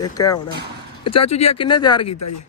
एक है होना। चाचू जी किन्ने तैयार किया जी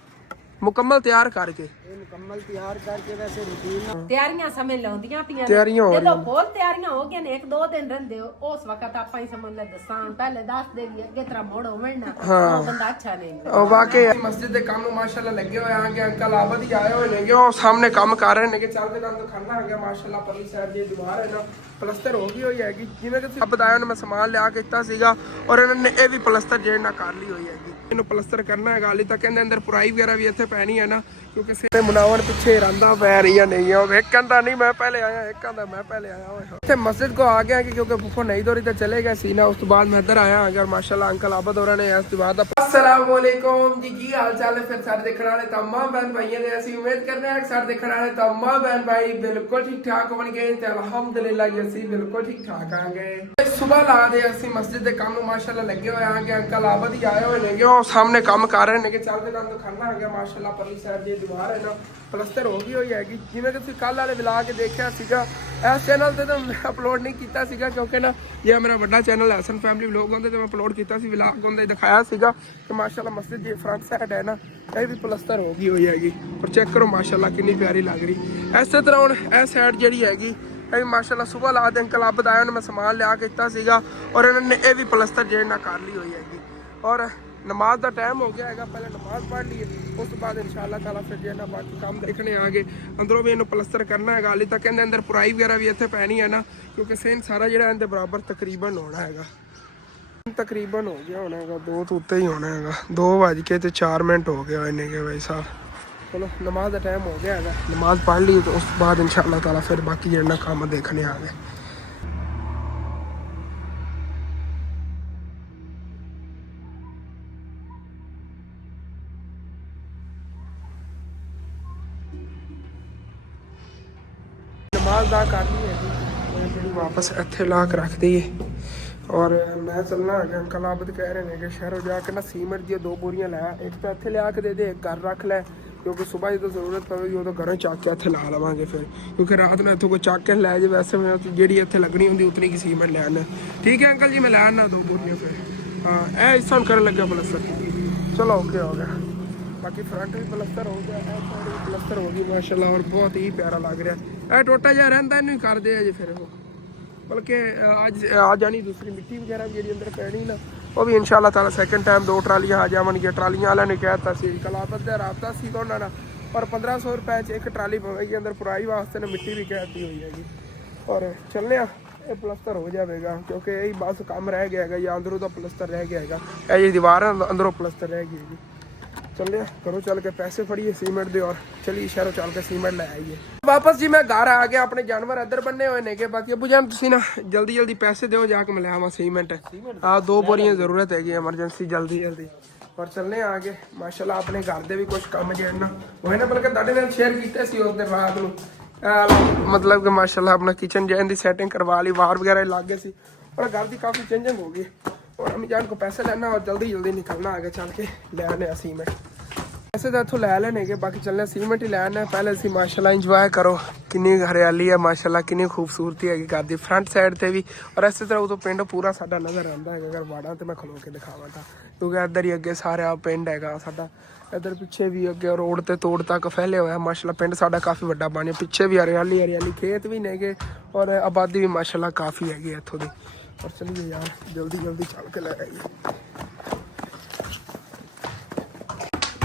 मुकम्मल तैयार करके? मुकम्मल तैयार करके वैसे रूटीन ਤਿਆਰੀਆਂ ਸਮੇਂ ਲਾਉਂਦੀਆਂ ਪਈਆਂ ਤਿਆਰੀਆਂ ਹੋ ਜਦੋਂ ਹੋਰ ਤਿਆਰੀਆਂ ਹੋ ਗਈਆਂ ਨੇ 1-2 ਦਿਨ ਰਹਿੰਦੇ ਉਸ ਵਕਤ ਆਪਾਂ ਹੀ ਸਮਝ ਲੈ ਦੱਸਾਂ ਪਹਿਲੇ ਦੱਸ ਦੇ ਵੀ ਅੱਗੇ ਤਰ੍ਹਾਂ ਮੋੜ ਹੋਵੇ ਨਾ ਉਹ ਬੰਦਾ ਅੱਛਾ ਨਹੀਂ ਉਹ ਵਾਕਈ ਮਸਜਿਦ ਦੇ ਕੰਮ ਨੂੰ ਮਾਸ਼ਾਅੱਲਾ ਲੱਗੇ ਹੋਏ ਆ ਕਿ ਅੰਕਲ ਆਬਦ ਹੀ ਆਏ ਹੋਏ ਨੇ ਉਹ ਸਾਹਮਣੇ ਕੰਮ ਕਰ ਰਹੇ ਨੇ ਕਿ ਚੱਲਦੇ ਨਾਲ ਦਿਖਾਣਾ ਹੈਗਾ ਮਾਸ਼ਾਅੱਲਾ ਪਰਲੀ ਸਾਈਡ ਦੀ ਦੀਵਾਰ ਹੈ ਨਾ ਪਲਸਤਰ ਹੋ ਗਈ ਹੋਈ ਹੈਗੀ ਜਿਵੇਂ ਕਿ ਆਬਦ ਆਇਆ ਨੇ ਮੈਂ ਸਮਾਨ ਲਿਆ ਕੇ ਦਿੱਤਾ ਸੀਗਾ ਔਰ ਇਹਨਾਂ ਨੇ ਇਹ ਵੀ ਪਲਸਤਰ ਜਿਹੜਾ ਨਾ ਕਰ ਲਈ ਹੋਈ ਹੈਗੀ ਇਹਨੂੰ ਪਲਸਤਰ ਕਰਨਾ ਹੈਗਾ ਹਾਲੇ ਤਾਂ ਕਹਿੰਦੇ ਅੰਦਰ ਪੁਰਾਈ ਵਗੈਰਾ ਵੀ ਇੱਥੇ ਪੈਣੀ ਹੈ ਨਾ ਕਿਉਂਕਿ ਸਿਰੇ ਮੁਨਾਵਰ ਪਿੱਛੇ ਰੰਦਾ ਪੈ ਰਹੀਆਂ ਨਹੀਂ ਉਹ ਇੱਕ ਕਹਿੰਦਾ ਨਹੀਂ ਮੈਂ ਪਹਿਲੇ ਆਇਆ ਇੱਕ ਕਹਿੰਦਾ ਮੈਂ ਪਹਿਲੇ ਆਇਆ ਹੋਇਆ ਇੱਥੇ ਮਸਜਿਦ ਕੋ ਆ ਗਿਆ ਕਿ ਕਿਉਂਕਿ ਫੁੱਫੋ ਨਹੀਂ ਦੋਰੀ ਤੇ ਚਲੇ ਗਏ ਸੀ ਨਾ ਉਸ ਤੋਂ ਬਾਅਦ ਮੈਂ ਇੱਧਰ ਆਇਆ ਅਗਰ ਮਾਸ਼ਾਅੱਲਾ ਅੰਕਲ ਆਬਦ ਹੋਰਾਂ ਨੇ ਇਸ ਦੀਵਾਰ ਦਾ अस्सलाम वालेकुम जी की हाल चाल है फिर सारे देखने वाले तमाम बहन भाइयों ने ऐसी उम्मीद करते हैं कि सारे देखने वाले तमाम बहन भाई बिल्कुल ठीक ठाक बन गए ते अल्हम्दुलिल्लाह जी ਅਸੀਂ बिल्कुल ठीक ठाक आ गए सुबह ला दे ਅਸੀਂ ਮਸਜਿਦ ਦੇ ਕੰਮ ਨੂੰ ਮਾਸ਼ਾਅੱਲਾ ਲੱਗੇ ਹੋਏ ਆ ਕਿ ਅੰਕਲ ਆਬਦ ਹੀ ਆਏ ਹੋਏ ਨੇ ਉਹ ਸਾਹਮਣੇ ਕੰਮ ਕਰ ਰਹੇ ਨੇ ਕਿ ਚੱਲਦੇ ਨਾਲ ਦਿਖਾਣਾ ਹੈਗਾ ਮਾਸ਼ਾਅੱਲਾ ਪਰਲੀ ਸਾਈਡ ਦੀ ਦੀਵਾਰ ਹੈ ਨਾ ਪਲਸਤਰ ਹੋ ਗਈ ਹੋਈ ਹੈਗੀ ਜਿਵੇਂ ਕਿ ਤੁਸੀਂ ਕੱਲ ਵਾਲੇ ਵਲੌਗ ਦੇਖਿਆ ਸੀਗਾ ਇਸ ਚੈਨਲ ਤੇ ਤਾਂ ਅਪਲੋਡ ਨਹੀਂ ਕੀਤਾ ਸੀਗਾ ਕਿਉਂਕਿ ਨਾ ਇਹ ਮੇਰਾ ਵੱਡਾ ਚੈਨਲ ਹੈ ਹਸਨ ਫੈਮਿਲੀ ਵਲੌਗ ਹੁੰਦੇ ਤੇ ਮੈਂ ਅਪਲੋਡ ਕੀਤਾ ਸੀ ਵਲੌਗ ਹੁੰਦੇ ਦਿਖਾਇਆ ਸੀਗਾ ਕਿ ਮਾਸ਼ਾਅੱਲਾ ਮਸਜਿਦ ਦੀ ਫਰੰਟ ਸਾਈਡ ਹੈ ਨਾ ਇਹ ਵੀ ਪਲਸਤਰ ਹੋ ਗਈ ਹੋਈ ਹੈਗੀ ਪਰ ਚੈੱਕ ਕਰੋ ਮਾਸ਼ਾਅੱਲਾ ਕਿੰਨੀ ਪਿਆਰੀ ਲੱਗ ਰਹੀ ਇਸੇ ਤਰ੍ਹਾਂ ਹੁਣ ਇਹ ਸਾਈਡ ਜਿਹੜੀ ਹੈਗੀ ਇਹ ਵੀ ਮਾਸ਼ਾਅੱਲਾ ਸੁਬਹ ਲਾ ਦੇ ਅੰਕਲ ਆਬਦ ਆਇਆ ਉਹਨੇ ਮੈਂ ਸਮਾਨ ਲਿਆ ਕੇ ਦਿੱਤਾ ਸੀਗਾ ਔਰ ਇਹਨਾਂ ਨੇ ਇਹ ਵੀ ਪਲਸਤਰ ਜਿਹੜਾ ਨਾ ਕਰ ਲਈ ਹੋਈ ਹੈਗੀ ਔਰ नमाज का टाइम हो गया है पहले नमाज पढ़ लीए उस तो बाद इंशाअल्लाह ताला फिर जो है ना बाकी काम देखने आ गए अंदरों भी इन्हों पलस्तर करना है हाले तक कहते अंदर पुराई वगैरह भी इतने पैनी है ना क्योंकि सेन सारा जो इनके बराबर तकरीबन होना है तकरीबन हो गया होना है 2 तो उत्ते ही होना है 2:04 हो गया इन्हें के भाई साहब चलो नमाज का टाइम हो गया है नमाज पढ़ ली तो उस तो बाद इंशाअल्लाह ताला फिर बाकी जो है ना काम देखने आ गए नमाज दा कर ली है वापस इत्थे ला के रख दईए और मैं चलना है अंकल आबद कह रहे हैं कि शहरों जाके ना सीमेंट दी 2 बोरियां लै एक तो इत्थे लिया के दे दे एक घर रख लै क्योंकि सुबह जो जरूरत पवेगी वो तो घरों चक के इत्थे ला लवांगे फिर क्योंकि रात में इत्थों कोई चक के लै जाए वैसे मैं जी इत्थे लगनी होंगी उतनी की सीमेंट लै आना ठीक है अंकल जी मैं लै आना 2 बोरियां फिर हाँ यह हिस्सा हम करन लगे पलस्तर चलो ओके हो गया बाकी फ्रंट भी पलस्तर हो गया है साइड भी पलस्तर हो गई माशाल्लाह और बहुत ही प्यारा लग रहा है ਇਹ ਟੋਟਾ ਜਿਹਾ ਰਹਿੰਦਾ ਇਹਨੂੰ ਹੀ ਕਰਦੇ ਆ ਜੀ ਫਿਰ ਉਹ ਬਲਕਿ ਅੱਜ ਆ ਜਾਣੀ ਦੂਸਰੀ ਮਿੱਟੀ ਵਗੈਰਾ ਵੀ ਜਿਹੜੀ ਅੰਦਰ ਪੈਣੀ ਨਾ ਉਹ ਵੀ ਇਨਸ਼ਾਅੱਲਾ ਤਾਲਾ ਸੈਕਿੰਡ ਟਾਈਮ 2 ਟਰਾਲੀਆਂ ਆ ਜਾਵਣਗੀਆਂ ਟਰਾਲੀਆਂ ਵਾਲਿਆਂ ਨੇ ਕਹਿਤਾ ਸੀ ਕਲਾਬਤ ਦਾ ਰਾਬਤਾ ਸੀ ਉਹਨਾਂ ਨਾਲ ਔਰ 1500 ਰੁਪਏ 'ਚ ਇੱਕ ਟਰਾਲੀ ਪਵੇਗੀ ਅੰਦਰ ਪੁਰਾਈ ਵਾਸਤੇ ਨੇ ਮਿੱਟੀ ਵੀ ਕਹਿਤੀ ਹੋਈ ਹੈਗੀ ਔਰ ਚੱਲਨੇ ਆ ਇਹ ਪਲਸਤਰ ਹੋ ਜਾਵੇਗਾ ਕਿਉਂਕਿ ਇਹ ਬਸ ਕੰਮ ਰਹਿ ਗਿਆ ਹੈਗਾ ਜਾਂ ਅੰਦਰੋਂ ਦਾ ਪਲਸਤਰ ਰਹਿ ਗਿਆ ਹੈਗਾ ਇਹ ਜਿਹੜੀ ਦੀਵਾਰ ਅੰਦਰੋਂ ਪਲਸਤਰ ਰਹਿ ਗਈ ਹੈਗੀ चलिए घरों चल के पैसे फड़िए सीमेंट दे और चलिए शहरों चल के सीमेंट ले आइए वापस जी मैं घर आ गया अपने जानवर इधर बने हुए ने के बाकी अबू जान तुसी ना जल्दी जल्दी पैसे दो जाके मैं ले आवा सीमेंट हाँ 2 बोरियां जरूरत हैगी एमरजेंसी जल्दी जल्दी और चलने आगे माशाल्लाह अपने घर दे भी कुछ काम जो है ना वो है ना बल्कि तुहाडे नाल शेयर कीते सी उस दिन रात नूं मतलब कि माशाल्लाह अपना किचन जो दी सैटिंग करवा ली वार वगैरह लग गए सी और घर की काफ़ी चेंजिंग हो गई और अम्मी जान को पैसे लेना और जल्दी जल्दी निकलना आगे चल के ले आने सीमेंट पैसे तो इतों लै लेने के बाकी चलने सीमेंट ही लै आने पहले असीं माशाल्लाह इंजॉय करो कितनी हरियाली है माशाल्लाह कितनी खूबसूरती है घर की फ्रंट साइड से भी और इस तरह उतो पिंड पूरा साडा नज़र आंदा है अगर वाड़ा तो मैं खलो के दिखावा था क्योंकि इधर ही अगे सारा पिंड है साडा इधर पिछे भी अगे रोड ते तोड़ तक फैले हुए माशाल्लाह पिंड साडा काफ़ी वड्डा बने पिछे भी हरियाली हरियाली खेत भी नेगे और आबादी भी माशाल्लाह काफ़ी हैगी इत्थों दी और चलिए यार जल्दी जल्दी चल के ले आइए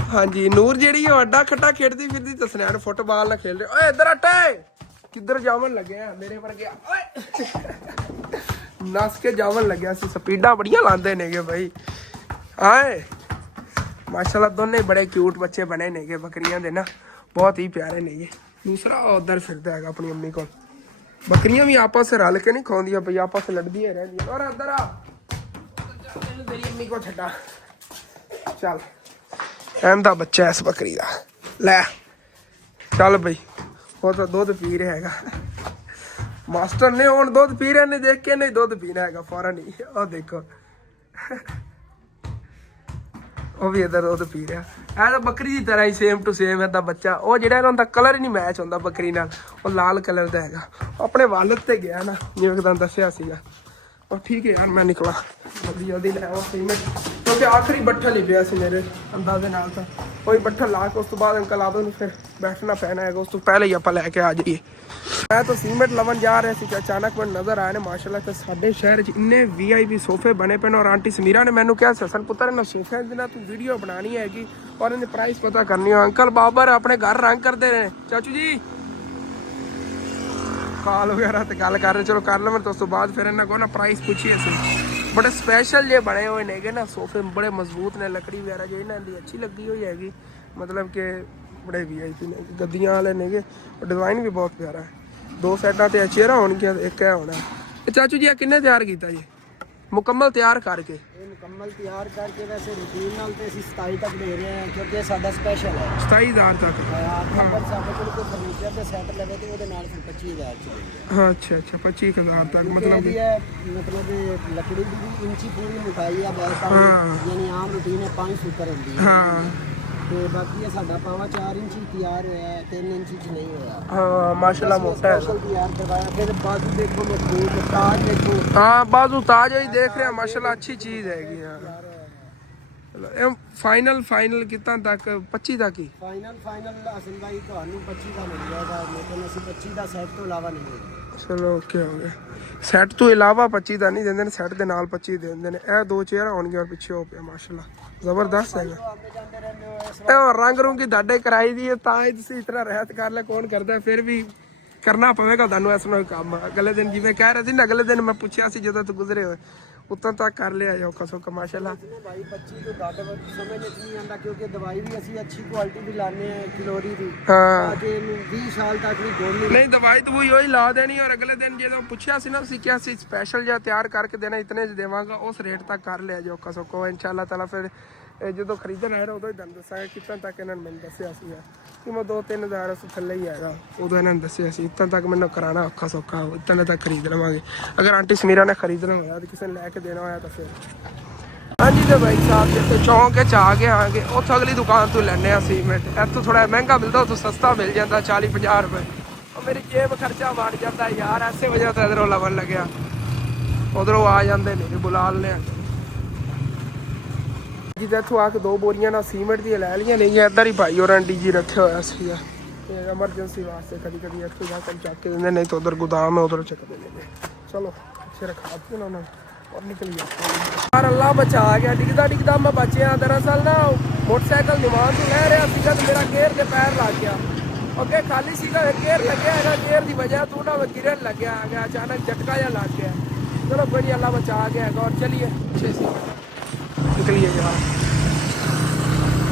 हाँ जी नूर जी अड्डा खट्टा खेड़ती फिरती दसने फुटबॉल ना खेल रहे ओए इधर हटे किधर जावन लगे मेरे वर्गे नस के जावन लगे स्पीडा बड़िया लाते ने भाई आए माशाल्लाह दोनों बड़े क्यूट बच्चे बने ने बकरियां दे ना बहुत ही प्यारे ने दूसरा उधर फिरता है अपनी अम्मी को बकरियां भी आपस से रल के नहीं खादियां भाई आपस से लड़दी रहंदी और अंदर आ मेरी अम्मी को छड्डा चल अहमदा बच्चा इस बकरी का लै चल भाई वो तो दुध पी रहा है मास्टर ने हुण दुध पी रहे ने देख के नहीं दुध पीना है फौरन ही और देखो वो भी इधर दुध पी रहा है तो बकरी की तरह ही सेम टू सेम इदा बच्चा वो जो उनका कलर ही नहीं मैच होंदा बकरी नाल वो लाल कलर का है अपने वालद ते गया ना जिवें दस्सिया सीगा और ठीक है यार मैं निकला जल्दी जल्दी ले आओ सीमेंट तो ਕਿਉਂਕਿ ਆਖਰੀ ਬੱਠਲ ਹੀ ਪਿਆ ਸੀ ਮੇਰੇ ਅੰਦਾਜ਼ੇ ਨਾਲ ਤਾਂ ਕੋਈ ਬੱਠਲ ਲਾ ਕੇ ਉਸ ਤੋਂ ਬਾਅਦ ਅੰਕਲ ਆਪ ਨੂੰ ਫਿਰ ਬੈਠਣਾ ਪੈਣਾ ਹੈਗਾ, ਉਸ ਤੋਂ ਪਹਿਲੇ ਹੀ ਆਪਾਂ ਲੈ ਕੇ ਆ ਜਾਈਏ। ਮੈਂ ਤਾਂ ਸੀਮੈਂਟ ਲਵਣ ਜਾ ਰਿਹਾ ਸੀ ਕਿ ਅਚਾਨਕ ਮੈਨੂੰ ਨਜ਼ਰ ਆਇਆ ਨੇ ਮਾਸ਼ਾਅੱਲਾ ਕਿ ਸਾਡੇ ਸ਼ਹਿਰ 'ਚ ਇੰਨੇ VIP ਸੋਫੇ ਬਣੇ ਪਏ ਨੇ। ਔਰ ਆਂਟੀ ਸਮੀਰਾ ਨੇ ਮੈਨੂੰ ਕਿਹਾ ਹਸਨ ਪੁੱਤਰ ਇਹਨਾਂ ਸੋਫਿਆਂ ਦੀ ਨਾ ਤੂੰ ਵੀਡੀਓ ਬਣਾਉਣੀ ਹੈਗੀ ਔਰ ਇਹਦੇ ਪ੍ਰਾਈਸ ਪਤਾ ਕਰਨੀ ਹੈ। ਅੰਕਲ ਬਾਬਰ ਆਪਣੇ ਘਰ ਰੰਗ ਕਰਦੇ ਨੇ ਚਾਚੂ ਜੀ ਕਾਲ ਵਗੈਰਾ ਤੇ ਗੱਲ ਕਰ ਰਹੇ, ਚਲੋ ਕਰ ਲਵਾਂ ਤਾਂ ਉਸ ਤੋਂ ਬਾਅਦ ਫਿਰ ਇਹਨਾਂ ਕੋਲ ਨਾ ਪ੍ਰਾਈਸ ਪੁੱਛੀਏ ਅਸੀਂ। ਬੜੇ ਸਪੈਸ਼ਲ ਜੇ ਬਣੇ ਹੋਏ ਨੇਗੇ ਨਾ ਸੋਫੇ, ਬੜੇ ਮਜ਼ਬੂਤ ਨੇ, ਲੱਕੜੀ ਵਗੈਰਾ ਜੇ ਇਹਨਾਂ ਦੀ ਅੱਛੀ ਲੱਗੀ ਹੋਈ ਹੈਗੀ, ਮਤਲਬ ਕਿ ਬੜੇ VIP ਨੇ, ਗੱਦੀਆਂ ਵਾਲੇ ਨੇਗੇ। ਡਿਜ਼ਾਈਨ ਵੀ ਬਹੁਤ ਪਿਆਰਾ ਹੈ। 2 ਸਾਈਡਾਂ ਤੇ ਚੇਅਰਾਂ ਹੋਣਗੀਆਂ, ਇੱਕ ਇਹ ਹੋਣਾ। ਇਹ ਚਾਚੂ ਜੀ ਇਹ ਕਿੰਨੇ ਤਿਆਰ ਕੀਤਾ ਜੀ ਮੁਕੰਮਲ ਤਿਆਰ ਕਰਕੇ? ਇਹ ਮੁਕੰਮਲ ਤਿਆਰ ਕਰਕੇ ਵੈਸੇ ਰੂਟੀਨ ਨਾਲ ਤੇ ਅਸੀਂ 27 ਤੱਕ ਦੇ ਰਹੇ ਹਾਂ ਕਿਉਂਕਿ ਇਹ ਸਾਡਾ ਸਪੈਸ਼ਲ ਹੈ। 27,000 ਤੱਕ? ਅਗਰ ਸਾਡੇ ਕੋਲ ਕੋਈ ਫਰਨੀਚਰ ਦੇ ਸੈੱਟ ਲਵੇ ਤੇ ਉਹਦੇ ਨਾਲ ਫਿਰ 25,000 ਚ ਦੇਂਗੇ। ਹਾਂ ਅੱਛਾ 25,000 ਤੱਕ ਮਤਲਬ ਮਤਲਬ ਇਹ ਲੱਕੜੀ ਦੀ ਵੀ ਇੰਚੀ ਪੂਰੀ ਮੋਟਾਈ ਆ ਬਹੁਤ, ਯਾਨੀ ਆਮ ਰੂਟੀਨ ਹੈ 5 ਫੁੱਟ ਹੁੰਦੀ ਹੈ। ਹਾਂ ਤੇ ਬਾਕੀ ਇਹ ਸਾਡਾ ਪਾਵਾ 4 ਇੰਚੀ ਤਿਆਰ ਹੋਇਆ ਹੈ, 3 ਇੰਚੀ ਚ ਨਹੀਂ ਹੋਇਆ। ਹਾਂ ਮਾਸ਼ਾਅੱਲਾ ਮੋਟਾ ਹੈ। ਸਪੈਸ਼ਲ ਤਿਆਰ ਕਰਵਾਇਆ। ਫਿਰ ਬਾਜ਼ੂ ਦੇਖੋ ਮਜ਼ਬੂਤ, ਤਾਜ ਦੇਖੋ। ਹਾਂ ਬਾਜ਼ੂ ਤਾਜ ਹੀ ਦੇਖ ਰਿਹਾ ਮਾਸ਼ਾਅੱਲਾ, ਅੱਛੀ ਚੀਜ਼ ਹੈਗੀ ਯਾਰ। ਇਹ ਫਾਈਨਲ ਕਿੱਦਾਂ ਤੱਕ? 25 ਤੱਕ ਹੀ ਫਾਈਨਲ ਅਸਲ ਭਾਈ ਤੁਹਾਨੂੰ 25 ਦਾ ਮਿਲ ਜਾਏਗਾ, ਲੇਕਿਨ ਅਸੀਂ 25 ਦਾ ਸੈੱਟ ਤੋਂ ਇਲਾਵਾ ਨਹੀਂ ਦੇਂਗੇ। ਚਲੋ ਓਕੇ ਹੋ ਗਿਆ। ਸੈੱਟ ਤੋਂ ਇਲਾਵਾ 25 ਦਾ ਨਹੀਂ ਦਿੰਦੇ ਨੇ, ਸੈੱਟ ਦੇ ਨਾਲ 25 ਦੇ ਦਿੰਦੇ ਨੇ। ਇਹ 2 ਚੇਅਰਾਂ ਹੋਣਗੀਆਂ ਔਰ ਪਿੱਛੇ ਹੋ ਪਿਆ ਮਾਸ਼ਾਅੱਲਾ ਜ਼ਬਰਦਸਤ ਹੈਗਾ। ਆਉਂਦੇ ਜਾਂਦੇ ਰਹਿੰਦੇ ਹੋ ਇਸ ਇਹ ਰੰਗ ਰੂੰਗੀ ਤੁਹਾਡੇ ਕਰਾਈ ਦੀ ਹੈ ਤਾਂ ਹੀ ਤੁਸੀਂ ਇਤਨਾ ਰਹਿਤ ਕਰ ਲੈ, ਕੌਣ ਕਰਦਾ? ਫਿਰ ਵੀ ਕਰਨਾ ਪਵੇਗਾ ਤੁਹਾਨੂੰ ਇਸ ਨੂੰ ਕੰਮ। ਅਗਲੇ ਦਿਨ ਜਿਵੇਂ ਕਹਿ ਰਹੇ ਸੀ ਨਾ, ਅਗਲੇ ਦਿਨ ਮੈਂ ਪੁੱਛਿਆ ਸੀ ਜਦੋਂ ਤੂੰ ਗੁਜ਼ਰੇ ਹੋਏ ਉਤੋਂ ਤੱਕ ਕਰ ਲਿਆ ਜੋ ਕਸੋ ਮਾਸ਼ਾਅੱਲਾ। ਭਾਈ 25 ਤੋਂ ਘੱਟ ਸਮਝ ਨਹੀਂ ਆਉਂਦਾ ਕਿਉਂਕਿ ਦਵਾਈ ਵੀ ਅਸੀਂ ਅੱਛੀ ਕੁਆਲਿਟੀ ਦੀ ਲਾਣੇ ਆ ਕਿਲੋਰੀ ਦੀ, ਹਾਂ ਕਿ 20 ਸਾਲ ਤੱਕ ਵੀ ਗੋਲੀ ਨਹੀਂ ਦਵਾਈ ਤਾਂ ਉਹੀ ਲਾ ਦੇਣੀ। ਔਰ ਅਗਲੇ ਦਿਨ ਜਦੋਂ ਪੁੱਛਿਆ ਸੀ ਨਾ ਤੁਸੀਂ ਕਿਹਾ ਸੀ ਸਪੈਸ਼ਲ ਜਿਹਾ ਤਿਆਰ ਕਰਕੇ ਦੇਣਾ, ਇਤਨੇ ਚ ਦੇਵਾਂਗਾ, ਉਸ ਰੇਟ ਤੱਕ ਕਰ ਲਿਆ ਜੋ ਕਸੋ ਕੋ ਇਨਸ਼ਾਅੱਲਾ ਤਾਲਾ। ਫਿਰ ਜਦੋਂ ਖਰੀਦਣ ਆਇਆ ਉਦੋਂ ਹੀ ਤੁਹਾਨੂੰ ਦੱਸਾਂਗਾ ਕਿੱਥੋਂ ਤੱਕ ਇਹਨਾਂ ਨੇ ਮੈਨੂੰ ਦੱਸਿਆ ਸੀ ਕਿ ਮੈਂ 2-3 ਹਜ਼ਾਰ ਉਸ ਥੱਲੇ ਹੀ ਆਏਗਾ, ਉਦੋਂ ਇਹਨਾਂ ਨੇ ਦੱਸਿਆ ਸੀ ਇੱਥੋਂ ਤੱਕ ਮੈਨੂੰ ਕਰਾਉਣਾ ਔਖਾ ਸੌਖਾ, ਇੱਥੋਂ ਤੱਕ ਖਰੀਦ ਲਵਾਂਗੇ। ਅਗਰ ਆਂਟੀ ਸਮੀਰਾ ਨੇ ਖਰੀਦਣਾ ਹੋਇਆ ਤੇ ਕਿਸੇ ਨੇ ਲੈ ਕੇ ਦੇਣਾ ਹੋਇਆ ਤਾਂ ਫਿਰ ਹਾਂਜੀ। ਤੇ ਭਾਈ ਸਾਹਿਬ ਜਿੱਥੇ ਚੌਂਕ 'ਚ ਆ ਗਏ ਆਂਗੇ, ਉੱਥੋਂ ਅਗਲੀ ਦੁਕਾਨ ਤੋਂ ਲੈਣੇ ਆ ਸੀਮੈਂਟ। ਇੱਥੋਂ ਥੋੜਾ ਮਹਿੰਗਾ ਮਿਲਦਾ, ਉੱਥੋਂ ਸਸਤਾ ਮਿਲ ਜਾਂਦਾ 40-50 ਰੁਪਏ। ਉਹ ਮੇਰੀ ਜੇਬ ਖਰਚਾ ਬਣ ਜਾਂਦਾ ਯਾਰ, ਐਸੇ ਵਜ੍ਹਾ ਤੋਂ ਇਧਰੋਂ ਲਵਣ ਲੱਗਿਆ, ਉਧਰੋਂ ਆ ਜਾਂਦੇ ਨੇ ਬੁਲਾ ਲੈਣੇ ਆ। ਜਿੱਦਾਂ ਇੱਥੋਂ ਆ ਕੇ 2 ਬੋਰੀਆਂ ਨਾਲ ਸੀਮੈਂਟ ਦੀਆਂ ਲੈ ਲਈਆਂ ਨਹੀਂ, ਇੱਧਰ ਹੀ ਭਾਈ ਔਰ ਆਂਟੀ ਜੀ ਰੱਖਿਆ ਹੋਇਆ ਸੀਗਾ ਐਮਰਜੈਂਸੀ ਵਾਸਤੇ। ਕਦੀ ਇੱਥੋਂ ਜਾ ਕੇ ਚੱਕ ਕੇ ਦਿੰਦੇ, ਨਹੀਂ ਤਾਂ ਉਧਰ ਗੋਦਾਮ ਹੈ ਉਧਰ ਚੱਕ ਦਿੰਦੇ ਨੇ। ਚਲੋ ਅੱਛੇ ਰਖਾ ਦਿੱਤੇ ਉਹਨਾਂ ਨੇ ਔਰ ਨਿਕਲ ਗਿਆ ਯਾਰ, ਅੱਲਾ ਬਚਾ ਗਿਆ। ਡਿੱਗਦਾ ਮੈਂ ਬਚਿਆ। ਦਰਅਸਲ ਨਾ ਮੋਟਰਸਾਈਕਲ ਨਿਵਾਨ ਤੋਂ ਲੈ ਰਿਹਾ ਸੀਗਾ ਤੇ ਮੇਰਾ ਗੇਅਰ ਦੇ ਪੈਰ ਲੱਗ ਗਿਆ। ਅੱਗੇ ਖਾਲੀ ਸੀਗਾ, ਗੇਅਰ ਲੱਗਿਆ ਹੈਗਾ, ਗੇਅਰ ਦੀ ਵਜ੍ਹਾ ਤੋਂ ਨਾ ਗਿਰਨ ਲੱਗਿਆ ਹੈਗਾ, ਅਚਾਨਕ ਝਟਕਾ ਜਿਹਾ ਲੱਗ ਗਿਆ। ਚਲੋ ਕੋਈ ਨਹੀਂ, ਅੱਲਾ ਬਚਾ ਗਿਆ ਹੈਗਾ। ਔਰ ਚਲੀਏ ਅੱਛੇ ਸੀ ਨਿਕਲੀਏ ਯਾਰ।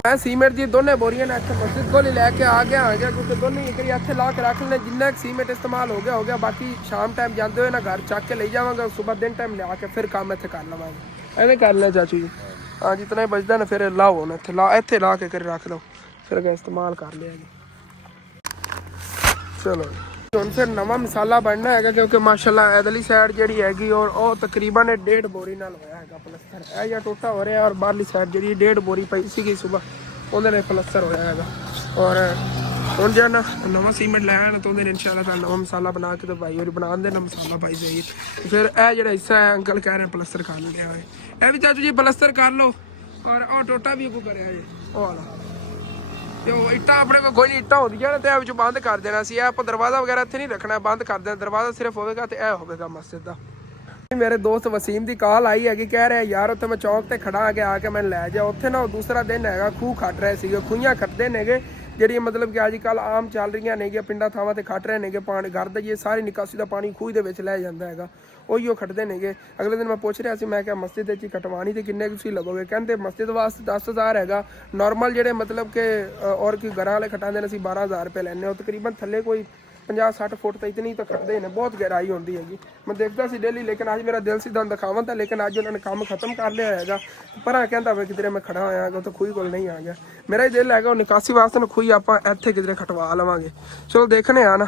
ਮੈਂ ਸੀਮੈਂਟ ਦੀ ਦੋਨੇ ਬੋਰੀਆਂ ਨੇ ਇੱਥੇ ਮਸਜਿਦ ਕੋਲ ਹੀ ਲੈ ਕੇ ਆ ਗਿਆ ਕਿਉਂਕਿ ਦੋਨੇ ਇੱਕ ਵਾਰੀ ਇੱਥੇ ਲਾ ਕੇ ਰੱਖ ਲੈਣੇ। ਜਿੰਨਾ ਸੀਮੈਂਟ ਇਸਤੇਮਾਲ ਹੋ ਗਿਆ। ਬਾਕੀ ਸ਼ਾਮ ਟਾਈਮ ਜਾਂਦੇ ਹੋਏ ਨਾ ਘਰ ਚੱਕ ਕੇ ਲਈ ਜਾਵਾਂਗਾ, ਸਵੇਰ ਦਿਨ ਟਾਈਮ ਲਿਆ ਕੇ ਫਿਰ ਕੰਮ ਇੱਥੇ ਕਰ ਲਵਾਂਗੇ। ਐਵੇਂ ਕਰ ਲਿਆ ਚਾਚੂ ਜੀ। ਹਾਂ ਜਿਤਨਾ ਹੀ ਬਚਦਾ ਨਾ ਫਿਰ ਲਾਓ ਨਾ ਇੱਥੇ ਲਾ ਕੇ ਰੱਖ ਲਓ, ਫਿਰ ਅੱਗੇ ਇਸਤੇਮਾਲ ਕਰ ਲਿਆ ਜੀ। ਚਲੋ ਹੁਣ ਫਿਰ ਨਵਾਂ ਮਸਾਲਾ ਬਣਨਾ ਹੈਗਾ ਕਿਉਂਕਿ ਮਾਸ਼ਾਅੱਲਾ ਇਧਰਲੀ ਸਾਈਡ ਜਿਹੜੀ ਹੈਗੀ ਔਰ ਉਹ ਤਕਰੀਬਨ 1.5 ਬੋਰੀ ਨਾਲ ਹੋਇਆ ਹੈਗਾ ਪਲਸਤਰ। ਇਹ ਜਾਂ ਟੋਟਾ ਹੋ ਰਿਹਾ ਔਰ ਬਾਹਰਲੀ ਸਾਈਡ ਜਿਹੜੀ 1.5 ਬੋਰੀ ਪਈ ਸੀਗੀ ਸਵੇਰ, ਉਹਦੇ ਨਾਲ ਪਲਸਤਰ ਹੋਇਆ ਹੈਗਾ। ਔਰ ਹੁਣ ਜੇ ਨਾ ਨਵਾਂ ਸੀਮੈਂਟ ਲੈ ਆਣਾ ਤਾਂ ਉਹਦੇ ਨਾਲ ਇਨਸ਼ਾਅੱਲਾ ਤਾਲਾ ਨਵਾਂ ਮਸਾਲਾ ਬਣਾ ਕੇ ਤਾਂ ਭਾਈ ਹੋਰੀ ਬਣਾ ਦੇਣਾ ਮਸਾਲਾ ਭਾਈ ਸਹੀ। ਫਿਰ ਇਹ ਜਿਹੜਾ ਹਿੱਸਾ ਹੈ ਅੰਕਲ ਕਹਿ ਰਹੇ ਪਲਸਤਰ ਕਰ ਲਿਆ ਹੋਏ, ਇਹ ਵੀ ਚਾਚੂ ਜੀ ਪਲਸਤਰ ਕਰ ਲਓ। ਔਰ ਉਹ ਟੋਟਾ ਵੀ ਅੱਗੋਂ ਕਰਿਆ ਜੀ ਉਹ ਵਾਲਾ। ਤੇ ਉਹ ਇੱਟਾਂ ਆਪਣੇ ਕੋਲ ਕੋਈ ਨਹੀਂ ਇੱਟਾਂ ਹੁੰਦੀਆਂ ਨੇ ਤੇ ਇਹ ਵਿੱਚੋਂ ਬੰਦ ਕਰ ਦੇਣਾ ਸੀ। ਇਹ ਆਪਾਂ ਦਰਵਾਜ਼ਾ ਵਗੈਰਾ ਇੱਥੇ ਨਹੀਂ ਰੱਖਣਾ, ਬੰਦ ਕਰ ਦੇਣਾ। ਦਰਵਾਜ਼ਾ ਸਿਰਫ ਹੋਵੇਗਾ ਤੇ ਇਹ ਹੋਵੇਗਾ ਮਸਜਿਦ ਦਾ। ਮੇਰੇ ਦੋਸਤ ਵਸੀਮ ਦੀ ਕਾਲ ਆਈ ਹੈਗੀ, ਕਹਿ ਰਿਹਾ ਯਾਰ ਉੱਥੇ ਮੈਂ ਚੌਕ ਤੇ ਖੜਾ ਆ ਕੇ ਮੈਨੂੰ ਲੈ ਜਾ। ਉੱਥੇ ਨਾ ਦੂਸਰਾ ਦਿਨ ਹੈਗਾ, ਖੂਹ ਖੱਟ ਰਹੇ ਸੀਗੇ, ਖੂਹੀਆਂ ਖੱਟਦੇ ਨੇਗੇ ਜਿਹੜੀਆਂ ਮਤਲਬ ਕਿ ਅੱਜ ਕੱਲ੍ਹ ਆਮ ਚੱਲ ਰਹੀਆਂ ਨੇਗੀਆਂ, ਪਿੰਡਾਂ ਥਾਵਾਂ ਤੇ ਖੱਟ ਰਹੇ ਨੇਗੇ ਪਾਣੀ। ਘਰ ਦਾ ਜੀ ਸਾਰੀ ਨਿਕਾਸੀ ਦਾ ਪਾਣੀ ਖੂਹ ਦੇ ਵਿੱਚ ਲੈ ਜਾਂਦਾ ਹੈਗਾ, ਉਹੀ ਉਹ ਖੱਟਦੇ ਨੇਗੇ। ਅਗਲੇ ਦਿਨ ਮੈਂ ਪੁੱਛ ਰਿਹਾ ਸੀ, ਮੈਂ ਕਿਹਾ ਮਸਜਿਦ ਵਿੱਚ ਕਟਵਾਣੀ ਤੇ ਕਿੰਨੇ ਤੁਸੀਂ ਲਵੋਗੇ? ਕਹਿੰਦੇ ਮਸਜਿਦ ਵਾਸਤੇ 10,000 ਹੈਗਾ, ਨੋਰਮਲ ਜਿਹੜੇ ਮਤਲਬ ਕਿ ਔਰ ਕੀ ਘਰਾਂ ਵਾਲੇ ਖਟਾਉਂਦੇ ਨੇ ਅਸੀਂ 12,000 ਰੁਪਏ ਲੈਂਦੇ। ਉਹ ਤਕਰੀਬਨ ਥੱਲੇ ਕੋਈ 50-60 ਫੁੱਟ ਤਾਂ ਇਤਨੀ ਤਾਂ ਖੱਟਦੇ ਨੇ, ਬਹੁਤ ਗਹਿਰਾਈ ਹੁੰਦੀ ਹੈਗੀ। ਮੈਂ ਦੇਖਦਾ ਸੀ ਡੇਲੀ, ਲੇਕਿਨ ਅੱਜ ਮੇਰਾ ਦਿਲ ਸੀ ਤੁਹਾਨੂੰ ਦਿਖਾਵਾਂ ਤਾਂ, ਲੇਕਿਨ ਅੱਜ ਉਹਨਾਂ ਨੇ ਕੰਮ ਖਤਮ ਕਰ ਲਿਆ ਹੈਗਾ। ਪਰ ਕਹਿੰਦਾ ਵੇ ਕਿਧਰੇ ਮੈਂ ਖੜਾ ਹੋਇਆ ਹੈਗਾ, ਉੱਥੇ ਖੂਹੀ ਕੋਲ ਨਹੀਂ ਆ ਗਿਆ। ਮੇਰਾ ਹੀ ਦਿਲ ਹੈਗਾ ਉਹ ਨਿਕਾਸੀ ਵਾਸਤੇ ਨਾ ਖੂਹੀ ਆਪਾਂ ਇੱਥੇ ਕਿਧਰੇ ਖਟਵਾ ਲਵਾਂਗੇ। ਚਲੋ ਦੇਖਣੇ ਆ ਨਾ,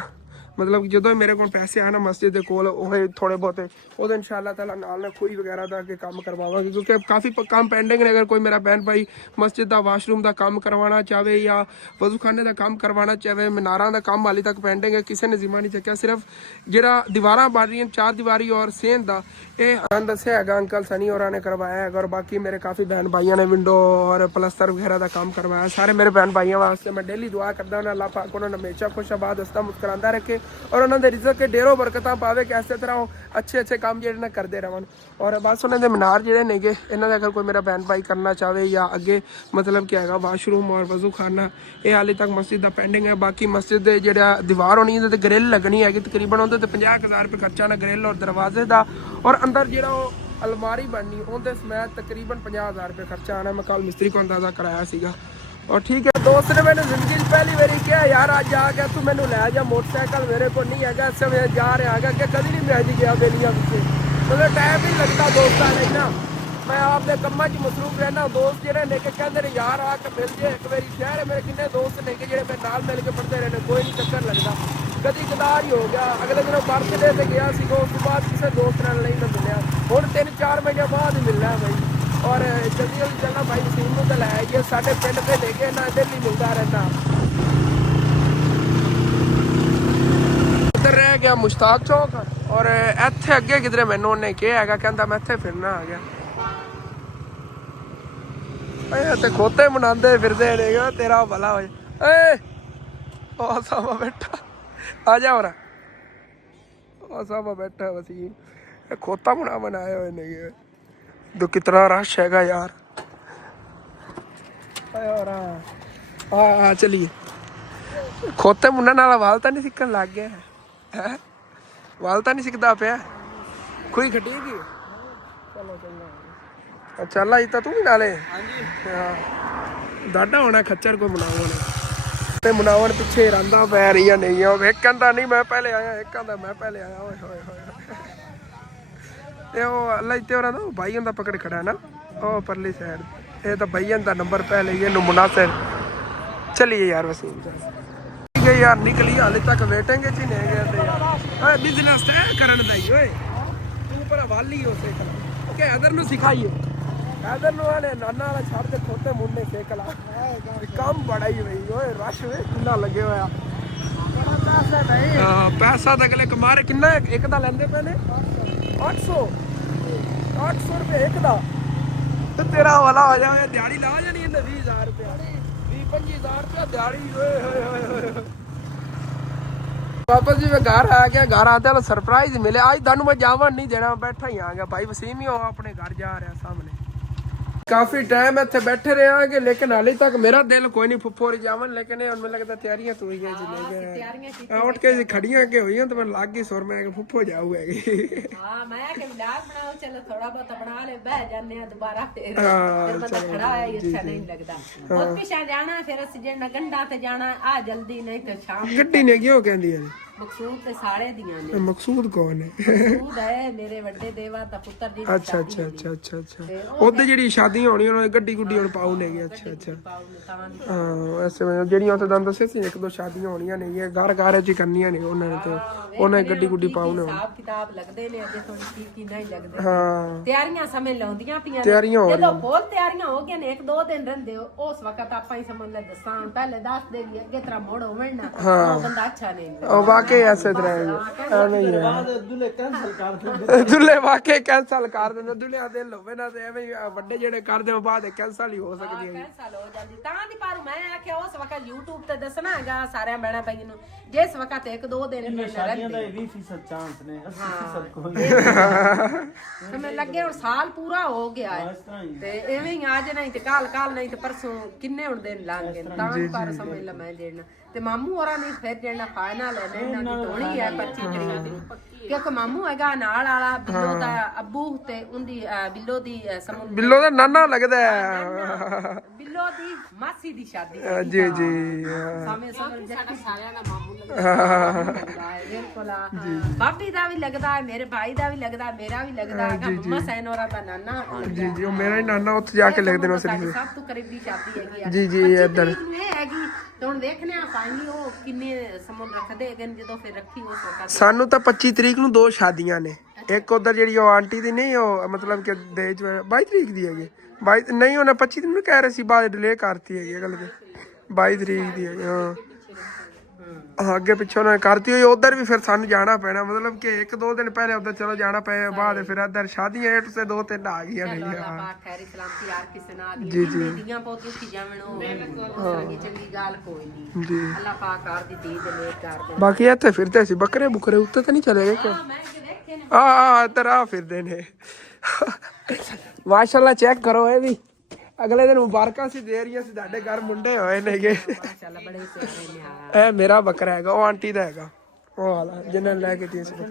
ਮਤਲਬ ਜਦੋਂ ਮੇਰੇ ਕੋਲ ਪੈਸੇ ਆਣ ਮਸਜਿਦ ਦੇ ਕੋਲ ਉਹ ਥੋੜੇ ਬਹੁਤੇ ਉਹਦੇ ਇਨਸ਼ਾਅੱਲਾ ਤਾਲਾ ਨਾਲ ਖੂਹੀ ਵਗੈਰਾ ਦਾ ਅੱਗੇ ਕੰਮ ਕਰਵਾਵਾਂਗੇ ਕਿਉਂਕਿ ਕਾਫੀ ਕੰਮ ਪੈਂਡਿੰਗ ਨੇ। ਅਗਰ ਕੋਈ ਮੇਰਾ ਬਹਿਨ ਭਾਈ ਮਸਜਿਦ ਦਾ ਵਾਸ਼ਰੂਮ ਦਾ ਕੰਮ ਕਰਵਾਉਣਾ ਚਾਹਵੇ ਜਾਂ ਵਜ਼ੂਖਾਨੇ ਦਾ ਕੰਮ ਕਰਵਾਉਣਾ ਚਾਹਵੇ, ਮਨਾਰਾਂ ਦਾ ਕੰਮ ਹਾਲੇ ਤੱਕ ਪੈਂਡਿੰਗ ਹੈ, ਕਿਸੇ ਨੇ ਜ਼ਿੰਮਾ ਨਹੀਂ ਚੱਕਿਆ। ਸਿਰਫ ਜਿਹੜਾ ਦੀਵਾਰਾਂ ਬਣ ਰਹੀਆਂ 4 ਦੀਵਾਰੀ ਔਰ ਸੇਂਧ ਦਾ ਇਹ ਦੱਸਿਆ ਹੈਗਾ ਅੰਕਲ ਸਨੀ ਹੋਰਾਂ ਨੇ ਕਰਵਾਇਆ ਹੈਗਾ। ਔਰ ਬਾਕੀ ਮੇਰੇ ਕਾਫੀ ਬहन भाइयों ने विंडो और प्लस्तर वगैरह का काम करवाया। सारे मेरे बहन भाइयों वास्ते मैं डेली दुआ करता हूँ अल्लाह पाक उन्होंने हमेशा खुशाबाद हस्ता मुस्कुरांदा रखे और उन्होंने रिज़्क़ के ढेरों बरकतां पावे कि इस तरह अच्छे काम ਜਿਹੜੇ ਨੇ ਕਰਦੇ ਰਹਿਣ। ਔਰ ਬਸ ਉਹਨਾਂ ਦੇ ਮਨਾਰ ਜਿਹੜੇ ਨੇਗੇ ਇਹਨਾਂ ਦਾ ਅਗਰ ਕੋਈ ਮੇਰਾ ਬहन भाई करना चाहे ਜਾਂ ਅੱਗੇ ਮਤਲਬ ਕੀ ਹੈਗਾ ਵਾਸ਼ਰੂਮ ਔਰ ਵਜ਼ੂਖਾਨਾ ਇਹ ਹਾਲੇ ਤੱਕ ਮਸਜਿਦ ਦਾ ਪੈਂਡਿੰਗ ਹੈ। ਬਾਕੀ ਮਸਜਿਦ ਦੇ ਜਿਹੜਾ ਦੀਵਾਰ ਹੋਣੀ ਇਹਦੇ ਤੇ ਗ੍ਰਿਲ ਲੱਗਣੀ ਹੈਗੀ ਤਕਰੀਬਨ ਉਹਦੇ ਤੇ 50,000 ਰੁਪਏ ਖਰਚਾ ਨਾ ਗ੍ਰਿਲ ਔਰ ਦਰਵਾਜ਼ੇ ਦਾ। ਔਰ ਅੰਦਰ ਜਿਹੜਾ ਉਹ अलमारी बननी ਉਹਦੇ ਸਮੇਤ ਤਕਰੀਬਨ 50,000 ਰੁਪਏ ਖਰਚਾ ਆਣਾ। ਮੈਂ ਕੱਲ ਮਿਸਤਰੀ को ਅੰਦਾਜ਼ਾ ਕਰਾਇਆ ਸੀਗਾ। और ठीक है दोस्त ने मैंने जिंदगी पहली बारी किया यार आज आके तू मैंने लै जा मोटरसाइकिल मेरे को नहीं है इस समय जा रहा है कि कभी नहीं मैं जी गया बेलियां पिछे मतलब टाइम नहीं लगता दोस्तों नहीं ना। मैं आपके कम्मा च मसरूफ रहना। दोस्त जेडे ने के कहते ने यार आके मिल जे एक बारी शहर मेरे किन्ने दोस्त ने के जेडे मेरे नाल मिल के पढ़ते रहने कोई नहीं चक्कर लगता कभी कदार ही हो गया। अगले दिन बर्थडे से गया सी उस बाद किसी दोस्त नाल नहीं मैं मिलया हुण 3-4 महीने बाद ही मिलना है भाई। और जल्दी जल्दी चलना भाई वसीम को तो लै आइए साढ़े पिंड से लेके ना दिल्ली मिलता रहता। उधर रह गया मुश्ताक चौक और इत्थे अगे किधरे मैनू उन्हें कहा है कहता मैं इत्थे फिरना आ गया। ते खोते मनाते फिरते ने तेरा भला हो जाए सामा बैठा आ जा हो रहा सामा बैठा वसीम खोता बनाया हुए ने तो कितना रश हैगा यार। चलिए खोते मुन्ना नाल वाल तो नहीं सिक्कन लग गया है वाल तो नहीं सिकता पिया खुई खटीगी चलो चलो चल आई तो तू भी नाले दाढ़ा होना खच्चर को मुनाव ने ते मुनावन पिछे रंदा पै रही नहीं एक कहता नहीं मैं पहले आया एक कहता मैं पहले आया ओए होए होए अल्लाह इतने हो रहा ना भाई होंदा पकड़ खड़ा है ना ओ परली साइड ये तो भाई होंदा नंबर पहले ये मुनासिर। चलिए यार वसीम ठीक है यार निकली हाले तक वेटिंग च नहीं गए यार बिजनेस है करन दा ही ओए तू पर वाली हो से ओके अदर नु सिखाइए अदर नु आने नाना वाला छाड़ के खोते मुन्ने सेकला काम बड़ा ही भाई ओए रश वे कितना लगे होया पैसा नहीं पैसा तो अगले कमा रहे कितना एक दा लेंदे पे ने 800 रुपये एक दा तो तेरा वाला हो जाए दिहाड़ी ला जानी है 20,000 रुपया 20-25,000 रुपया दिहाड़ी। वापस जी मैं घर आ गया घर आते सरप्राइज मिले आज थानू मैं जावन नहीं देना बैठा ही आ गया भाई वसीम ही हो अपने घर जा रहा सामने काफी टाइम इतने बैठे रहे लेकिन हाले तक मेरा दिल कोई नहीं फुफो जावन लेकिन मैं लगता तैयारियां तो हुई उठ के खड़ियां के हुई तो मैं लाग गई सुर में फुफो जाऊ है हां मैं के व्लॉग बनाओ चलो थोड़ा बहुत बना ले बह जाने दोबारा फिर बंदा खड़ा है अच्छा नहीं लगता बहुत पीछे जाना फिर असि जेना गंडा ते जाना आ जल्दी नहीं तो शाम गड्डी ने क्यों कहंदी है मकसूद ते सारे दियां ने मकसूद कौन है मकसूद है मेरे बड़े देवा दा पुत्र जी अच्छा अच्छा अच्छा अच्छा अच्छा ओदे जेडी शादी होनी उन्होंने गड्डी गुड्डी हुन पाऊ ने अच्छा अच्छा हां ऐसे में जेडी ओते दंद दसे सी एक दो शादियां होनियां ने ये घर घर च करनियां ने उन्होंने तो उन्हें गड्डी गुड्डी पाऊ ने हिसाब किताब लगदे ने अजे थोड़ी की नहीं लगदे हां तैयारियां समय लाउंदियां पियां तैयारियां हो ਜਦੋਂ ਫੁੱਲ ਤैयारियां ਹੋ ਗਈਆਂ ਨੇ 1-2 ਦਿਨ ਰਹਿੰਦੇ ਉਸ ਵਕਤ ਆਪਾਂ ਹੀ ਸਮਝ ਲੈ ਦੱਸਾਂ ਪਹਿਲੇ ਦੱਸ ਦੇ ਵੀ ਅੱਗੇ ਤੇਰਾ ਮੋੜ ਹੋਵੇ ਨਾ ਉਹ ਬੰਦਾ ਅੱਛਾ ਨਹੀਂ ਉਹ ਵਾਕਈ ਐਸੇ ਤਰ੍ਹਾਂ ਐਵੇਂ ਹੀ ਹੈ ਦੁੱਲੇ ਵਾਕਈ ਕੈਂਸਲ ਕਰ ਦਿੰਦੇ ਦੁੱਲਿਆਂ ਦੇ ਲੋਵੇ ਨਾ ਤੇ ਐਵੇਂ ਵੱਡੇ ਜਿਹੜੇ ਕਰਦੇ ਹੋ ਬਾਅਦ ਕੈਂਸਲ ਹੀ ਹੋ ਸਕਦੀ ਹੈ ਕੈਂਸਲ ਹੋ ਜਾਂਦੀ ਤਾਂ ਦੀ ਪਰ ਮੈਂ ਆਖਿਆ ਉਸ ਵਕਤ YouTube ਤੇ ਦੱਸਣਾ ਹੈਗਾ ਸਾਰਿਆਂ ਬਹਿਣਾ ਭਾਈ ਨੂੰ ਜਿਸ ਵਕਤ 1-2 ਦਿਨ ਰਹਿੰਦੇ ਦਾ 20% ਚਾਂਸ ਨੇ 80% ਕੋਈ ਤੇ ਮੈਂ ਲੱਗੇ ਹੁਣ ਸਾਲ ਪੂਰਾ ਹੋ ਗਿਆ ਹੈ ਤੇ ਐਵੇਂ ਹੀ ਅੱਜ ਨਹੀਂ ਤੇ ਕੱਲ ਨਹੀਂ ਤੇ ਪਰਸੋਂ ਕਿੰਨੇ ਹੁਣ ਦਿਨ ਲੰਘ ਗਏ ਤਾਂ ਪਰ ਸਮਝ ਲ ਮੈਂ ਦੇਣਾ ਤੇ ਮਾਮੂ ਹੋਰਾਂ ਨੇ ਫਿਰ ਜਿਹੜਾ ਫਾਈਨਲ ਹੈ ਇਹਨਾਂ ਦੀ ਧੋਣੀ ਹੈ 25 ਤਰੀਕ ਦੀ ਕਿਉਂਕਿ ਮਾਮੂ ਹੈਗਾ ਨਾਲ ਵਾਲਾ ਬਿੱਲੋ ਦਾ ਅੱਬੂ ਤੇ ਉਹਦੀ ਬਿੱਲੋ ਦੀ ਸਮੁੰਦਰ ਬਿੱਲੋ ਦਾ ਨਾਨਾ ਲੱਗਦਾ ਹੈ ਬਿੱਲੋ ਦੀ ਮਾਸੀ ਦੀ ਸ਼ਾਦੀ ਜੀ ਜੀ ਸਮੇਂ ਸਾਡਾ ਸਾਰਿਆਂ ਦਾ ਮਾਮੂ ਲੱਗਦਾ ਹੈ ਬਿਲਕੁਲ ਬਾਬੀ ਦਾ ਵੀ ਲੱਗਦਾ ਹੈ ਮੇਰੇ ਭਾਈ ਦਾ ਵੀ ਲੱਗਦਾ ਮੇਰਾ ਵੀ ਲੱਗਦਾ ਹੈ ਮੰਮਾ ਸੈਨ ਹੋਰਾਂ ਦਾ ਨਾਨਾ ਜੀ ਜੀ ਉਹ ਮੇਰਾ ਹੀ ਨਾਨਾ ਉੱਥੇ ਜਾ ਕੇ ਲਿਖਦੇ ਨੇ ਸਭ ਤੋਂ ਕਰੀਬੀ ਸ਼ਾਦੀ ਹੈਗੀ ਜੀ ਜੀ ਇੱਧਰ ਇਹ ਹੈਗੀ ਤੇ ਹੁਣ ਦੇਖਨੇ ਆ ਫਾਈਨਲੀ ਉਹ ਕਿੰਨੇ ਸਮਾਂ ਰੱਖਦੇ ਹੈਗੇ ਜਦੋਂ ਫਿਰ ਰੱਖੀ ਉਸ ਵਕਤ ਸਾਨੂੰ ਤਾਂ 25 ਤਰੀਕ ਨੂੰ 2 ਸ਼ਾਦੀਆਂ ਨੇ। ਇੱਕ ਉਧਰ ਜਿਹੜੀ ਉਹ ਆਂਟੀ ਦੀ ਨਹੀਂ ਉਹ ਮਤਲਬ ਕਿ ਦੇਜ 22 ਤਰੀਕ ਦੀ ਹੈਗੀ 22 ਨਹੀਂ ਉਹਨੇ 25 ਤਰੀਕ ਨੂੰ ਕਹਿ ਰਹੇ ਸੀ ਬਾਅਦ ਡਿਲੇ ਕਰਤੀ ਹੈਗੀ ਇਹ ਗੱਲ ਤੇ 22 ਤਰੀਕ ਦੀ ਹੈਗੀ ਹਾਂ ਅੱਗੇ ਪਿੱਛੇ ਉਹਨਾਂ ਨੇ ਕਰਤੀ ਹੋਈ ਉਧਰ ਵੀ ਫਿਰ ਸਾਨੂੰ ਜਾਣਾ ਪੈਣਾ ਮਤਲਬ ਕਿ 1-2 ਦਿਨ ਪਹਿਲੇ ਉਧਰ ਚਲੋ ਜਾਣਾ ਪਏ ਬਾਅਦ ਫਿਰ ਇੱਧਰ ਸ਼ਾਦੀਆਂ 8 ਸੇ 2-3 ਆ ਗਈਆਂ ਨੇ ਜੀ ਜੀ ਦੀਆਂ ਬਹੁਤ ਉੱਠੀ ਜਾਵਣ ਉਹ ਚੰਗੀ ਗੱਲ ਕੋਈ ਨਹੀਂ ਜੀ ਅੱਲਾਹ ਪਾਕ ਕਰ ਦੀ ਦੀਦ ਲੈ ਕਰ ਦੇ ਬਾਕੀ ਇੱਥੇ ਫਿਰਦੇ ਸੀ ਬੱਕਰੇ ਬੁਕਰੇ ਉੱਤੇ ਤਾਂ ਨਹੀਂ ਚਲੇ ਗਏ ਮੈਂ ਦੇਖੇ ਨੇ ਆ ਇੱਧਰ ਆ ਫਿਰਦੇ ਨੇ ਮਾਸ਼ਾਅੱਲਾ ਚੈੱਕ ਕਰੋ ਇਹ ਵੀ ਅਗਲੇ ਦਿਨ ਮੁਬਾਰਕਾਂ ਸੀ ਦੇ ਰਹੀਆਂ ਸੀ ਸਾਡੇ ਘਰ ਮੁੰਡੇ ਹੋਏ ਨੇਗੇ ਮਾਸ਼ਾਅੱਲਾ ਬੜੇ ਸਿਆਣੇ ਨੇ ਆ ਇਹ ਮੇਰਾ ਬੱਕਰਾ ਹੈਗਾ ਉਹ ਆਂਟੀ ਦਾ ਹੈਗਾ ਉਹ ਵਾਲਾ ਜਿਹਨੇ ਲੈ ਕੇ ਤੀ ਸੀ ਨਾ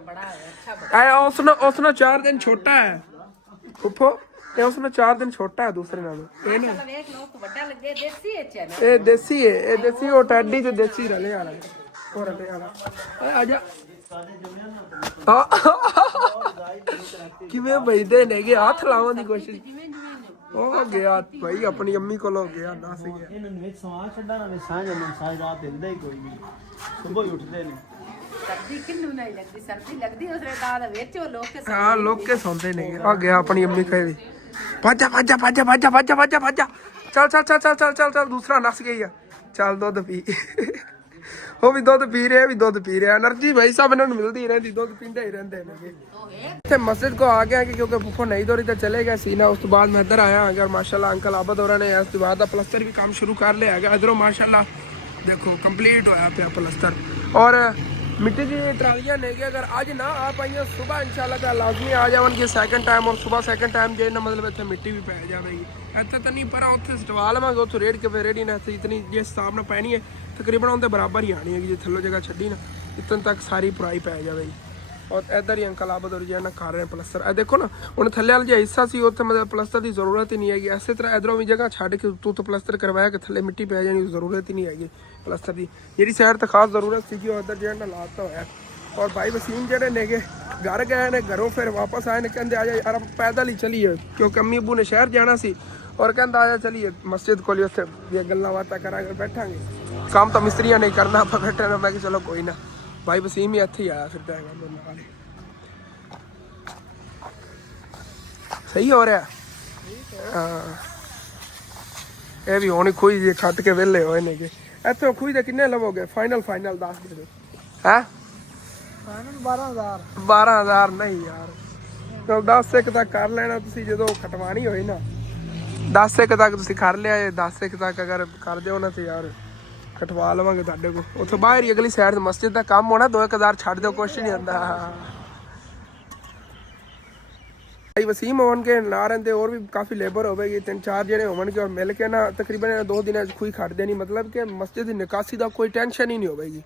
ਬੜਾ ਅੱਛਾ ਐ ਉਸ ਨੂੰ 4 ਦਿਨ ਛੋਟਾ ਹੈ ਫੁੱਫੋ ਇਹ ਉਸ ਨੂੰ 4 ਦਿਨ ਛੋਟਾ ਹੈ ਦੂਸਰੇ ਨਾਲੋਂ ਇਹ ਨਾ ਵੇਖ ਲੋ ਵੱਡਾ ਲੱਗੇ ਦੇਸੀ ਐਚ ਹੈ ਇਹ ਦੇਸੀ ਹੈ ਇਹ ਦੇਸੀ ਉਹ ਟੈਡੀ ਤੇ ਦੇਸੀ ਰਲੇ ਵਾਲਾ ਉਹ ਰਲੇ ਵਾਲਾ ਆ ਜਾ ਕਿਵੇਂ ਬਈਦੇ ਨੇਗੇ ਹੱਥ ਲਾਉਣ ਦੀ ਕੋਸ਼ਿਸ਼ ਉਹ ਗਿਆ ਭਾਈ ਆਪਣੀ ਅੰਮੀ ਕੋਲ ਹੋ ਗਿਆ ਦੱਸ ਗਿਆ ਇਹਨਾਂ ਨੂੰ ਵਿੱਚ ਸਵਾਂ ਛੱਡਣਾ ਨਾ ਸਾਂਝ ਨੂੰ ਸਾਂਝ ਰਾਤ ਦਿੰਦਾ ਹੀ ਕੋਈ ਨਹੀਂ ਸਵੇਰ ਹੀ ਉੱਠਦੇ ਨੇ ਸਰਦੀ ਕਿੰਨੂੰ ਨਹੀਂ ਲੱਗਦੀ ਸਰਦੀ ਲੱਗਦੀ ਉਸਰੇ ਦਾ ਵਿੱਚ ਉਹ ਲੋਕ ਕੇ ਹਾਂ ਲੋਕ ਕੇ ਸੌਂਦੇ ਨੇਗੇ ਆ ਗਿਆ ਆਪਣੀ ਅੰਮੀ ਕਹੇ ਭਾਜਾ ਭਾਜਾ ਭਾਜਾ ਭਾਜਾ ਭਾਜਾ ਭਾਜਾ ਭਾਜਾ ਚੱਲ ਚੱਲ ਚੱਲ ਚੱਲ ਚੱਲ ਚੱਲ ਦੂਸਰਾ ਨਸ ਗਈ ਆ ਚੱਲ ਦੁੱਧ ਪੀ ਉਹ ਵੀ ਦੁੱਧ ਪੀ ਰਿਹਾ ਵੀ ਦੁੱਧ ਪੀ ਰਿਹਾ એનર્ਜੀ ਭਾਈ ਸਾਹਿਬ ਇਹਨਾਂ ਨੂੰ ਮਿਲਦੀ ਰਹਿੰਦੀ ਦੁੱਧ ਪੀਂਦੇ ਹੀ ਰਹਿੰਦੇ ਨੇ ਇੱਥੇ ਮਸਜਿਦ ਕੋ ਆ ਗਿਆ ਕਿ ਕਿਉਂਕਿ ਫੁੱਫੋ ਨਹੀਂ ਦੋਰੀ ਤਾਂ ਚਲੇ ਗਏ ਸੀ ਨਾ ਉਸ ਤੋਂ ਬਾਅਦ ਮੈਂ ਇੱਧਰ ਆਇਆ ਅਗਰ ਮਾਸ਼ਾਅੱਲਾ ਅੰਕਲ ਆਬਦ ਹੋਰਾਂ ਨੇ ਇਸ ਤੋਂ ਬਾਅਦ ਦਾ ਪਲਸਤਰ ਵੀ ਕੰਮ ਸ਼ੁਰੂ ਕਰ ਲਿਆ ਹੈਗਾ ਇਧਰੋਂ ਮਾਸ਼ਾਅੱਲਾ ਦੇਖੋ ਕੰਪਲੀਟ ਹੋਇਆ ਪਿਆ ਪਲਸਤਰ ਔਰ ਮਿੱਟੀ ਦੀ ਟਰਾਲੀਆਂ ਨੇ ਕਿ ਅਗਰ ਅੱਜ ਨਾ ਆ ਪਾਈਆਂ ਸਵੇਰ ਇਨਸ਼ਾਅੱਲਾ ਤਾਂ ਲਾਜ਼ਮੀ ਆ ਜਾਵਣਗੇ ਸੈਕੰਡ ਟਾਈਮ ਔਰ ਸਵੇਰ ਸੈਕੰਡ ਟਾਈਮ ਜੇ ਨਾ ਮਤਲਬ ਇੱਥੇ ਮਿੱਟੀ ਵੀ ਪੈ ਜਾਵੇਗੀ ਇੱਥੇ ਤਾਂ ਨਹੀਂ ਪਰ ਉੱਥੇ ਸਟਵਾ ਲਵਾਂਗੇ ਉੱਥੋਂ ਰੇਡ ਕੇ ਫਿਰ ਰੇਡੀ ਨਾ ਇਤਨੀ ਜਿਸ ਹਿਸਾਬ ਨਾਲ ਪੈਣੀ ਹੈ ਤਕਰੀਬਨ ਉਹਦੇ ਬਰਾਬਰ ਹੀ ਆਣੀ ਹੈਗੀ ਜੇ ਥੱਲੋਂ ਜਗ੍ਹਾ ਛੱਡੀ ਨਾ ਇਤਨ ਤੱਕ ਸਾਰੀ ਪੁਰਾਈ ਪੈ ਜਾਵੇਗੀ ਔਰ ਇੱਧਰ ਹੀ ਅੰਕਲ ਆਬਦ ਔਰ ਨਾ ਕਰ ਰਹੇ ਪਲਸਤਰ ਇਹ ਦੇਖੋ ਨਾ ਹੁਣ ਥੱਲੇ ਵਾਲਾ ਜਿਹਾ ਹਿੱਸਾ ਸੀ ਉੱਥੇ ਮਤਲਬ ਪਲਸਤਰ ਦੀ ਜ਼ਰੂਰਤ ਹੀ ਨਹੀਂ ਹੈਗੀ ਇਸੇ ਤਰ੍ਹਾਂ ਇਧਰੋਂ ਵੀ ਜਗ੍ਹਾ ਛੱਡ ਕੇ ਤੂੰ ਤਾਂ ਪਲਸਤਰ ਕਰਵਾਇਆ ਕਿ ਥੱਲੇ ਮਿੱਟੀ ਪੈ ਜਾਣੀ ਜ਼ਰੂਰਤ ਹੀ ਨਹੀਂ ਹੈਗੀ ਪਲਸਤਰ ਦੀ ਜਿਹੜੀ ਸਾਈਡ ਤੇ ਖਾਸ ਜ਼ਰੂਰਤ ਸੀਗੀ ਉਹ ਇੱਧਰ ਜਿਹੜਾ ਨਾ ਲਾਤਾ ਹੋਇਆ ਔਰ ਭਾਈ ਵਸੀਮ ਜਿਹੜੇ ਨੇਗੇ ਘਰ ਗਏ ਨੇ ਘਰੋਂ ਫਿਰ ਵਾਪਸ ਆਏ ਨੇ ਕਹਿੰਦੇ ਆ ਜਾ ਯਾਰ ਪੈਦਲ ਹੀ ਚਲੀਏ ਕਿਉਂਕਿ ਅੰਮੀ ਅੱਬੂ ਨੇ ਸ਼ਹਿਰ ਜਾਣਾ ਸੀ ਔਰ ਕਹਿੰਦਾ ਆ ਜਾ ਚਲੀਏ ਮਸਜਿਦ ਕੋਲ ਉੱਥੇ ਵੀ ਗੱਲਾਂ ਬਾਤਾਂ ਕਰਾਂਗੇ ਬੈਠਾਂਗੇ ਕੰਮ ਤਾਂ ਮਿਸਤਰੀਆਂ ਨਹੀਂ ਕਰਨਾ ਆਪਾਂ ਬੈਠੇ ਨਾ ਮੈਂ ਕਿ ਚਲੋ ਕੋਈ ਨਾ ਭਾਈ ਵਸੀਮ ਹੀ ਇੱਥੇ ਹੀ ਆਇਆ ਫਿਰਦਾ ਹੈਗਾ ਮੇਰੇ ਨਾਲ ਸਹੀ ਹੋ ਰਿਹਾ ਹਾਂ ਇਹ ਵੀ ਹੁਣ ਖੂਹੀ ਜੇ ਖੱਟ ਕੇ ਵਿਹਲੇ ਹੋਏ ਨੇਗੇ ਇੱਥੋਂ ਖੂਹੀ ਦੇ ਕਿੰਨੇ ਲਵੋਗੇ ਫਾਈਨਲ ਦੱਸ ਦੇ ਦਿਓ ਹੈ 12000 ਨਹੀਂ ਯਾਰ ਚਲ 10 ਇੱਕ ਤੱਕ ਕਰ ਲੈਣਾ ਤੁਸੀਂ ਜਦੋਂ ਖਟਵਾਣੀ ਹੋਈ ਨਾ 10 ਇੱਕ ਤੱਕ ਤੁਸੀਂ ਕਰ ਲਿਆ 10 ਇੱਕ ਤੱਕ ਅਗਰ ਕਰ ਦਿਓ ਨਾ ਤੇ ਯਾਰ ਕਟਵਾ ਲਵਾਂਗੇ ਤੁਹਾਡੇ ਕੋਲ ਉੱਥੋਂ ਬਾਹਰ ਹੀ ਅਗਲੀ ਸਾਈਡ ਤੇ ਮਸਜਿਦ ਦਾ ਕੰਮ ਹੋਣਾ 2-1000 ਛੱਡ ਦਿਓ ਕੁਛ ਨਹੀਂ ਹੁੰਦਾ ਭਾਈ ਵਸੀਮ ਹੋਣਗੇ ਨਾ ਰਹਿੰਦੇ ਹੋਰ ਵੀ ਕਾਫੀ ਲੇਬਰ ਹੋਵੇਗੀ 3-4 ਜਣੇ ਹੋਣਗੇ ਔਰ ਮਿਲ ਕੇ ਨਾ ਤਕਰੀਬਨ 2 ਦਿਨਾਂ 'ਚ ਖੂਹੀ ਖੜਦੇ ਨਹੀਂ ਮਤਲਬ ਕਿ ਮਸਜਿਦ ਦੀ ਨਿਕਾਸੀ ਦਾ ਕੋਈ ਟੈਨਸ਼ਨ ਹੀ ਨਹੀਂ ਹੋਵੇਗੀ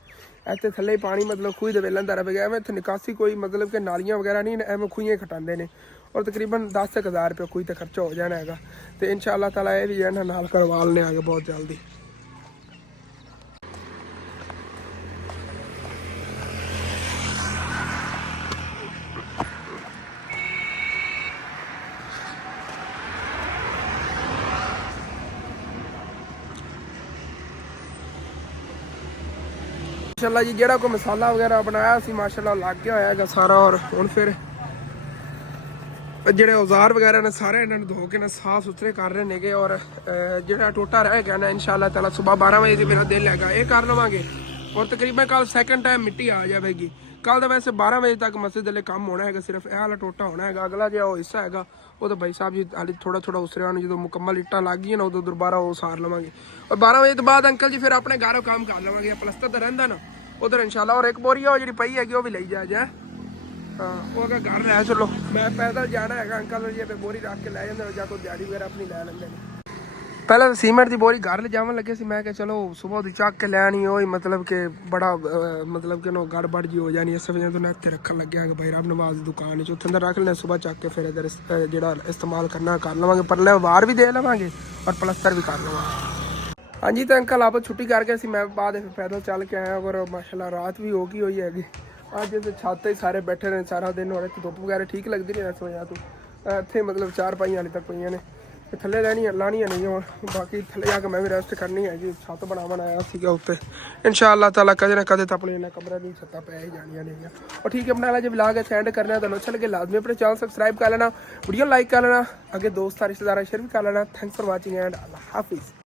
ਇੱਥੇ ਥੱਲੇ ਪਾਣੀ ਮਤਲਬ ਖੂਹੀ ਦੇ ਵੇਲਣ ਦਾ ਰਹੇਗਾ ਐਵੇਂ ਇੱਥੇ ਨਿਕਾਸੀ ਕੋਈ ਮਤਲਬ ਕਿ ਨਾਲੀਆਂ ਵਗੈਰਾ ਨਹੀਂ ਐਵੇਂ ਖੂਹੀਆਂ ਖਟਾਉਂਦੇ ਨੇ ਔਰ ਤਕਰੀਬਨ 10,000 ਰੁਪਏ ਖੂਹੀ ਤੇ ਖਰਚਾ ਹੋ ਜਾਣਾ ਹੈਗਾ ਤੇ ਇਨਸ਼ਾਅੱਲਾ ਤਾਲਾ ਇਹ ਵੀ ਇਹਨਾਂ ਨਾਲ ਕਰਵਾ ਲੈਣੇ ਆਗੇ ਬਹੁਤ ਜਲਦੀ ਮਾਸ਼ਾਅੱਲਾ ਜੀ ਜਿਹੜਾ ਕੋਈ ਮਸਾਲਾ ਵਗੈਰਾ ਬਣਾਇਆ ਸੀ ਮਾਸ਼ਾਅੱਲਾ ਲੱਗ ਗਿਆ ਹੋਇਆ ਹੈਗਾ ਸਾਰਾ ਔਰ ਹੁਣ ਫਿਰ ਜਿਹੜੇ ਔਜ਼ਾਰ ਵਗੈਰਾ ਨੇ ਸਾਰੇ ਇਹਨਾਂ ਨੂੰ ਧੋ ਕੇ ਨਾ ਸਾਫ ਸੁਥਰੇ ਕਰ ਰਹੇ ਨੇਗੇ ਔਰ ਜਿਹੜਾ ਟੋਟਾ ਰਹਿ ਗਿਆ ਨਾ ਇਨਸ਼ਾਅੱਲਾ ਤਾਲਾ ਸਵੇਰ 12 ਵਜੇ ਮੇਰਾ ਦਿਲ ਹੈਗਾ ਇਹ ਕਰ ਲਵਾਂਗੇ ਔਰ ਤਕਰੀਬਨ ਕੱਲ ਸੈਕੰਡ ਟਾਈਮ ਮਿੱਟੀ ਆ ਜਾਵੇਗੀ ਕੱਲ ਤਾਂ ਵੈਸੇ 12 ਵਜੇ ਤੱਕ ਮਸਜਿਦ ਦੇ ਲਈ ਕੰਮ ਹੋਣਾ ਹੈਗਾ ਸਿਰਫ ਇਹ ਵਾਲਾ ਟੋਟਾ ਹੋਣਾ ਹੈਗਾ ਅਗਲਾ ਜਿਹੜਾ ਉਹ ਹਿੱਸਾ ਹੈਗਾ ਉਹ ਤਾਂ ਭਾਈ ਸਾਹਿਬ ਜੀ ਹਾਲੇ ਥੋੜਾ ਉਸਰਿਆਂ ਨੂੰ ਜਦੋਂ ਮੁਕੰਮਲ ਇੱਟਾਂ ਲੱਗ ਗਈਆਂ ਨਾ ਉਦੋਂ ਦੁਬਾਰਾ ਉਹ ਸਾਰ ਲਵਾਂਗੇ ਔਰ 12 ਵਜੇ ਤੋਂ ਬਾਅਦ ਅੰਕਲ ਜੀ ਫਿਰ ਆਪਣੇ ਘਰੋਂ ਕੰਮ ਕਰ ਲਵਾਂਗੇ ਪਲਸਤਰ ਤਾਂ ਰਹਿੰਦਾ ਨਾ ਉਧਰ ਇਨਸ਼ਾਅੱਲਾ ਔਰ ਇੱਕ ਬੋਰੀ ਉਹ ਜਿਹੜੀ ਪਈ ਹੈਗੀ ਉਹ ਵੀ ਲਈ ਜਾ ਹਾਂ ਉਹ ਅਗਰ ਘਰ ਰਹਿ ਚਲੋ ਮੈਂ ਪੈਦਲ ਜਾਣਾ ਹੈਗਾ ਅੰਕਲ ਜੀ ਬੋਰੀ ਰੱਖ ਕੇ ਲੈ ਜਾਂਦੇ ਜਾਂ ਕੋਈ ਦਿਹਾੜੀ ਵਗੈਰਾ ਆਪਣੀ ਲੈ ਲੈਂਦੇ ਨੇ ਪਹਿਲਾਂ ਤਾਂ ਸੀਮੈਂਟ ਦੀ ਬੋਰੀ ਘਰ ਲਿਜਾਵਣ ਲੱਗੇ ਸੀ ਮੈਂ ਕਿਹਾ ਚਲੋ ਸਵੇਰ ਦੀ ਚੱਕ ਕੇ ਲੈਣੀ ਉਹ ਮਤਲਬ ਕਿ ਬੜਾ ਮਤਲਬ ਕਿ ਗੜਬੜ ਜੀ ਹੋ ਜਾਣੀ ਇਸ ਵਜ੍ਹਾ ਤੋਂ ਮੈਂ ਇੱਥੇ ਰੱਖਣ ਲੱਗਿਆ ਕਿ ਭਾਈ ਰੱਬ ਨਵਾਜ਼ ਦੀ ਦੁਕਾਨ 'ਚ ਉੱਥੇ ਅੰਦਰ ਰੱਖ ਲੈਣਾ ਸਵੇਰ ਚੱਕ ਕੇ ਫਿਰ ਇੱਧਰ ਜਿਹੜਾ ਇਸਤੇਮਾਲ ਕਰਨਾ ਕਰ ਲਵਾਂਗੇ ਪਰਲੇ ਵਾਰ ਵੀ ਦੇ ਲਵਾਂਗੇ ਔਰ ਪਲਸਤਰ ਵੀ ਕਰ ਲਵਾਂਗੇ ਹਾਂਜੀ ਤਾਂ ਅੰਕਲ ਆਪ ਛੁੱਟੀ ਕਰਕੇ ਸੀ ਮੈਂ ਬਾਅਦ ਫਿਰ ਪੈਦਲ ਚੱਲ ਕੇ ਆਇਆ ਔਰ ਮਾਸ਼ਾਅੱਲਾ ਰਾਤ ਵੀ ਹੋ ਗਈ ਹੋਈ ਹੈਗੀ ਅੱਜ ਤੇ ਛੱਤ ਤੇ ਸਾਰੇ ਬੈਠੇ ਨੇ ਸਾਰਾ ਦਿਨ ਔਰ ਇੱਥੇ ਧੁੱਪ ਵਗੈਰਾ ਠੀਕ ਲੱਗਦੀ ਨਹੀਂ ਇਸ ਵਜ੍ਹਾ ਤੋਂ ਇੱਥੇ ਮਤਲਬ 4 ਪਾਈਆਂ ਹਾਲੇ ਤੱਕ ਪਈਆਂ ਨੇ ਇਹ ਥੱਲੇ ਲਾਣੀਆਂ ਨਹੀਂ ਹੁਣ ਬਾਕੀ ਥੱਲੇ ਜਾ ਕੇ ਮੈਂ ਵੀ ਰੈਸਟ ਕਰਨੀ ਹੈ ਜੀ ਛੱਤ ਬਣਾਉਣ ਆਇਆ ਸੀਗਾ ਉੱਤੇ ਇਨਸ਼ਾਅੱਲਾ ਤਾਲਾ ਕਦੇ ਨਾ ਕਦੇ ਤਾਂ ਆਪਣੇ ਇਹਨਾਂ ਕਮਰਿਆਂ ਦੀ ਛੱਤਾਂ ਪੈ ਹੀ ਜਾਣੀਆਂ ਨੇਗੀਆਂ और ठीक है अपना वाला जो व्लॉग है सेंड करना है तो अच्छा लगे लाजमी अपने चैनल सब्सक्राइब कर लेना वीडियो लाइक कर लेना आगे दोस्त रिश्तेदार शेयर भी कर लेना थैंक्स फॉर वाचिंग एंड अल्लाह हाफिज़।